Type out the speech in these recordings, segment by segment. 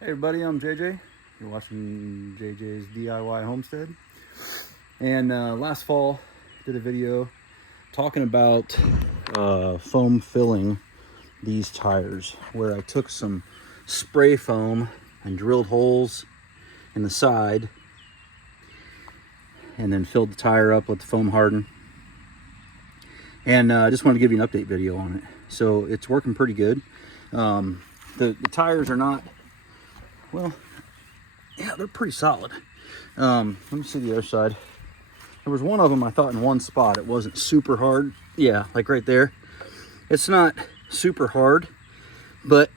Hey everybody, I'm JJ. You're watching JJ's DIY Homestead. And last fall, I did a video talking about foam filling these tires, where I took some spray foam and drilled holes in the side and then filled the tire up with the foam harden. And I just wanted to give you an update video on it. So it's working pretty good. The tires are not, well, yeah, they're pretty solid. Let me see the other side. There was one of them I thought in one spot it wasn't super hard. Yeah, like right there. It's not super hard, but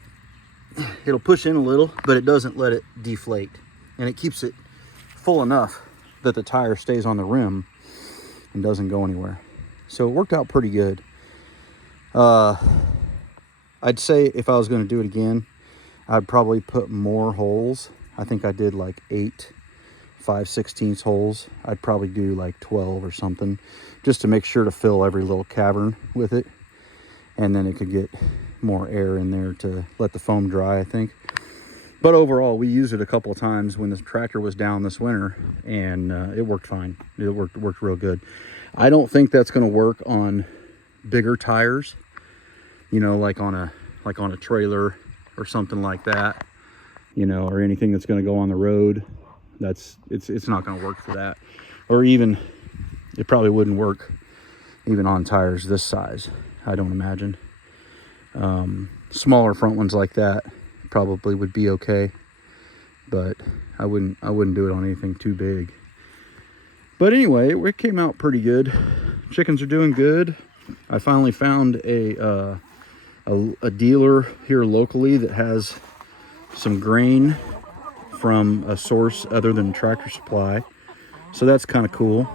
it'll push in a little, but it doesn't let it deflate. And it keeps it full enough that the tire stays on the rim and doesn't go anywhere. So it worked out pretty good. I'd say if I was going to do it again, I'd probably put more holes. I think I did like 8 5/16 holes. I'd probably do like 12 or something, just to make sure to fill every little cavern with it. And then it could get more air in there to let the foam dry, I think. But overall, we used it a couple of times when this tractor was down this winter, and it worked fine. It worked real good. I don't think that's going to work on bigger tires, you know, like on a trailer or something like that, you know, or anything that's going to go on the road. It's not going to work for that. Or even, it probably wouldn't work even on tires this size, I don't imagine. Smaller front ones like that probably would be okay, but I wouldn't do it on anything too big. But anyway, it came out pretty good. Chickens are doing good. I finally found a dealer here locally that has some grain from a source other than Tractor Supply, so that's kind of cool.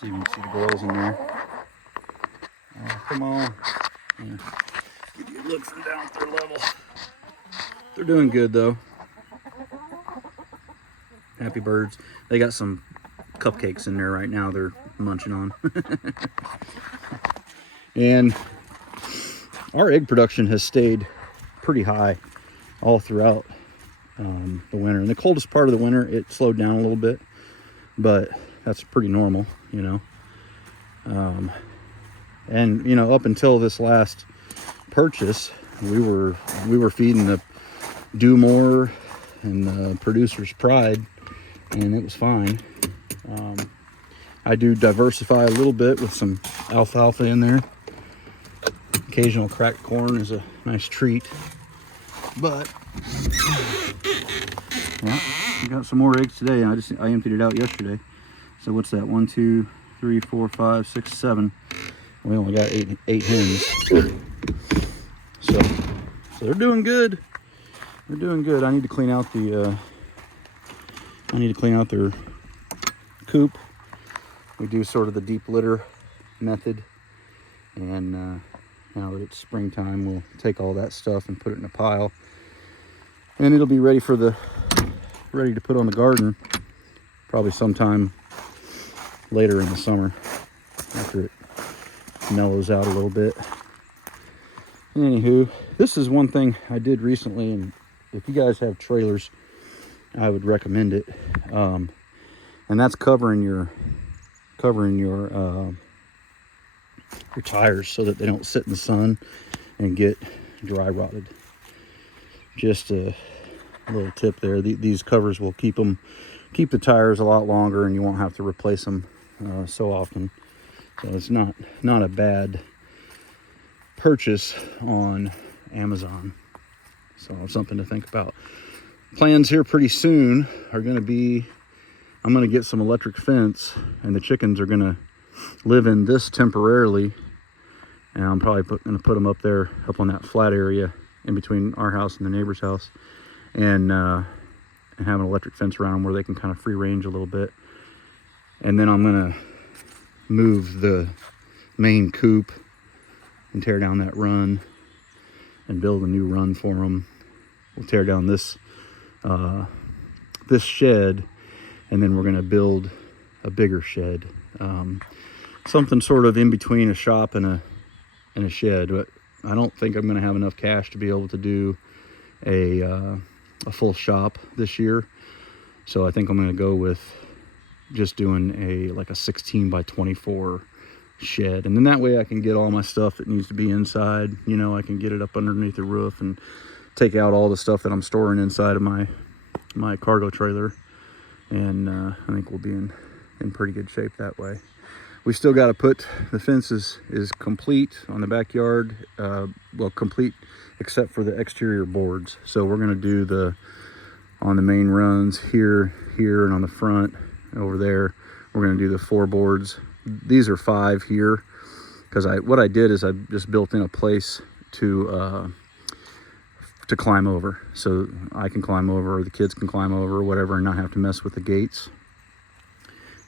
So you can see the girls in there. Oh, come on. Yeah. Give you a look from down at their level. They're doing good though. Happy birds. They got some cupcakes in there right now they're munching on. And our egg production has stayed pretty high all throughout the winter. In the coldest part of the winter, it slowed down a little bit, but that's pretty normal, you know. And you know, up until this last purchase, we were feeding the Do More and the Producer's Pride, and it was fine. I do diversify a little bit with some alfalfa in there. Occasional cracked corn is a nice treat. But yeah, we got some more eggs today. I emptied it out yesterday. So what's that? 1, 2, 3, 4, 5, 6, 7. We only got eight hens. So they're doing good. They're doing good. I need to clean out their coop. We do sort of the deep litter method, and now that it's springtime, we'll take all that stuff and put it in a pile, and it'll be ready to put on the garden probably sometime later in the summer after it mellows out a little bit. Anywho, this is one thing I did recently, and if you guys have trailers, I would recommend it. And that's covering your tires so that they don't sit in the sun and get dry rotted. Just a little tip there. These covers will keep the tires a lot longer, and you won't have to replace them so often. So it's not a bad purchase on Amazon. So something to think about. Plans here pretty soon are going to be, I'm going to get some electric fence, and the chickens are going to live in this temporarily, and I'm probably going to put them up there, up on that flat area in between our house and the neighbor's house, and have an electric fence around them where they can kind of free range a little bit. And then I'm going to move the main coop and tear down that run and build a new run for them. We'll tear down this shed, and then we're going to build a bigger shed, something sort of in between a shop and a shed. But I don't think I'm going to have enough cash to be able to do a full shop this year. So I think I'm going to go with just doing like a 16 by 24 shed, and then that way I can get all my stuff that needs to be inside. You know, I can get it up underneath the roof and take out all the stuff that I'm storing inside of my cargo trailer, and I think we'll be in pretty good shape that way. We still got to put the fence is complete on the backyard, well, complete except for the exterior boards. So we're going to do on the main runs here, and on the front over there, we're going to do the 4 boards. These are 5 here, because what I did is I just built in a place to climb over, so I can climb over, or the kids can climb over, or whatever, and not have to mess with the gates.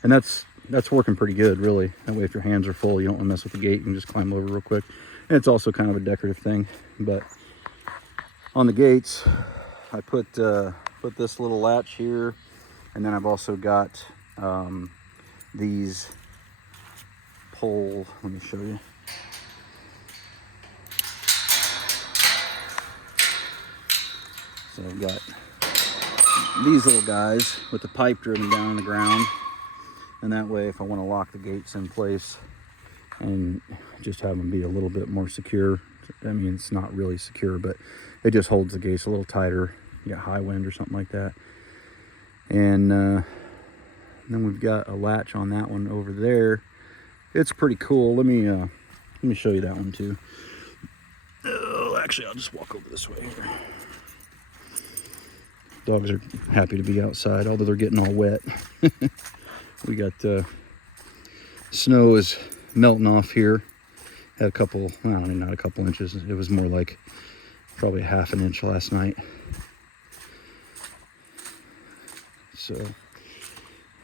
And that's working pretty good, really. That way, if your hands are full, you don't want to mess with the gate. You can just climb over real quick. And it's also kind of a decorative thing. But on the gates, I put this little latch here, and then I've also got these pole. Let me show you. So I've got these little guys with the pipe driven down in the ground, and that way if I want to lock the gates in place and just have them be a little bit more secure, I mean, it's not really secure, but it just holds the gates a little tighter. You got high wind or something like that. And then we've got a latch on that one over there. It's pretty cool. Let me show you that one too. Oh, actually, I'll just walk over this way here. Dogs are happy to be outside, although they're getting all wet. We got snow is melting off here. Had a couple, I mean, not a couple inches. It was more like probably a half an inch last night. So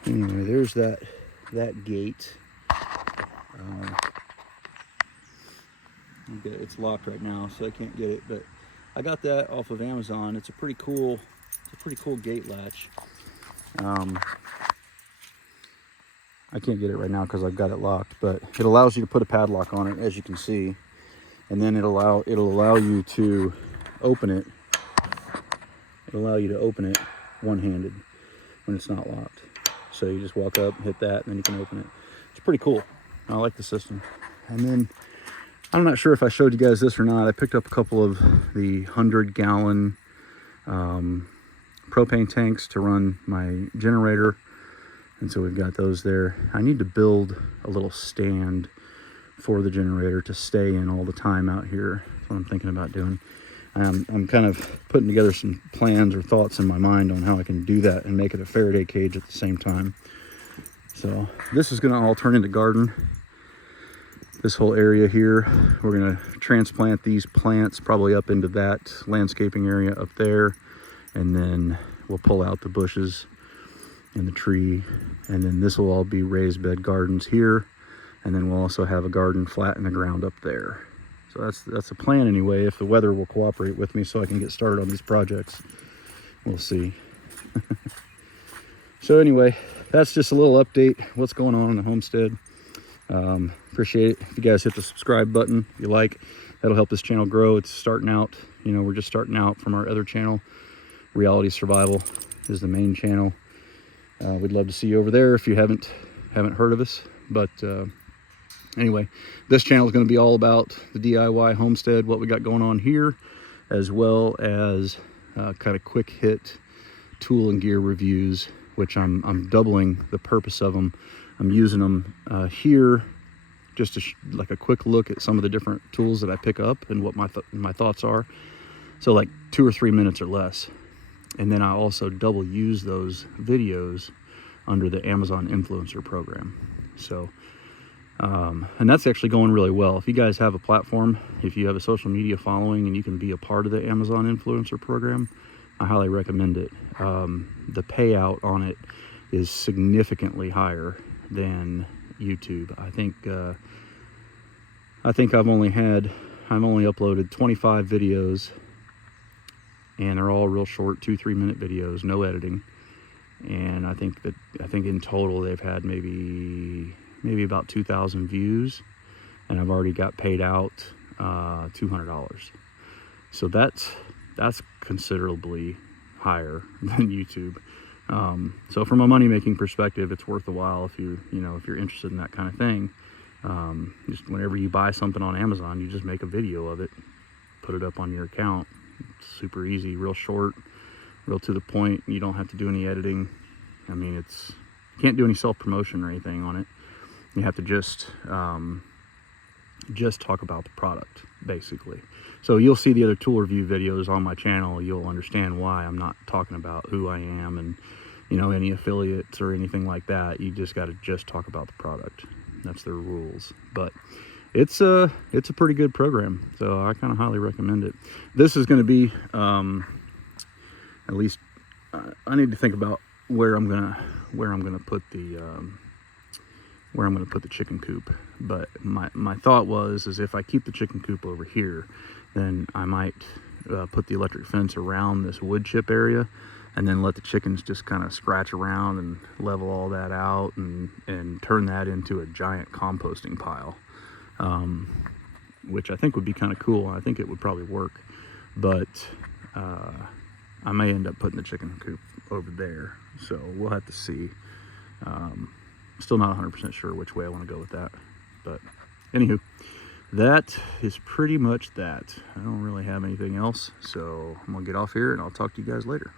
anyway, there's that gate. It's locked right now, so I can't get it. But I got that off of Amazon. It's a pretty cool gate latch. I can't get it right now because I've got it locked, but it allows you to put a padlock on it, as you can see, and then it'll allow you to open it. It'll allow you to open it one-handed when it's not locked. So you just walk up, hit that, and then you can open it. It's pretty cool. I like the system. And then I'm not sure if I showed you guys this or not. I picked up a couple of the 100-gallon propane tanks to run my generator. And so we've got those there. I need to build a little stand for the generator to stay in all the time out here. That's what I'm thinking about doing. I'm kind of putting together some plans or thoughts in my mind on how I can do that and make it a Faraday cage at the same time. So this is going to all turn into garden. This whole area here, we're going to transplant these plants probably up into that landscaping area up there. And then we'll pull out the bushes and the tree, and then this will all be raised bed gardens here, and then we'll also have a garden flat in the ground up there. So that's a plan anyway, if the weather will cooperate with me so I can get started on these projects. We'll see. So anyway, that's just a little update what's going on in the homestead. Appreciate it if you guys hit the subscribe button if you like. That'll help this channel grow. It's starting out, you know, we're just starting out from our other channel. Reality Survival is the main channel. We'd love to see you over there if you haven't heard of us. But anyway, this channel is going to be all about the DIY homestead, what we got going on here, as well as kind of quick hit tool and gear reviews, which I'm doubling the purpose of them. I'm using them here just to like a quick look at some of the different tools that I pick up and what my thoughts are. So like 2 or 3 minutes or less. And then I also double use those videos under the Amazon Influencer program. So, and that's actually going really well. If you guys have a platform, if you have a social media following and you can be a part of the Amazon Influencer program, I highly recommend it. The payout on it is significantly higher than YouTube. I think I've only uploaded 25 videos, and they're all real short 2-3 minute videos, no editing. And I think in total they've had maybe about 2,000 views, and I've already got paid out $200. So that's considerably higher than YouTube. So from a money-making perspective, it's worth the while if if you're interested in that kind of thing. Just whenever you buy something on Amazon, you just make a video of it, put it up on your account. It's super easy, real short, real to the point. You don't have to do any editing. I mean, you can't do any self-promotion or anything on it. You have to just talk about the product, basically. So you'll see the other tool review videos on my channel. You'll understand why I'm not talking about who I am and any affiliates or anything like that. You just got to just talk about the product. That's their rules. But it's a pretty good program, so I kind of highly recommend it. This is going to be at least I need to think about where I'm gonna put the chicken coop. But my thought is if I keep the chicken coop over here, then I might put the electric fence around this wood chip area, and then let the chickens just kind of scratch around and level all that out, and turn that into a giant composting pile, which I think would be kind of cool. I think it would probably work, but I may end up putting the chicken coop over there, so we'll have to see. Still not 100% sure which way I want to go with that, but anywho, that is pretty much that. I don't really have anything else, so I'm gonna get off here and I'll talk to you guys later.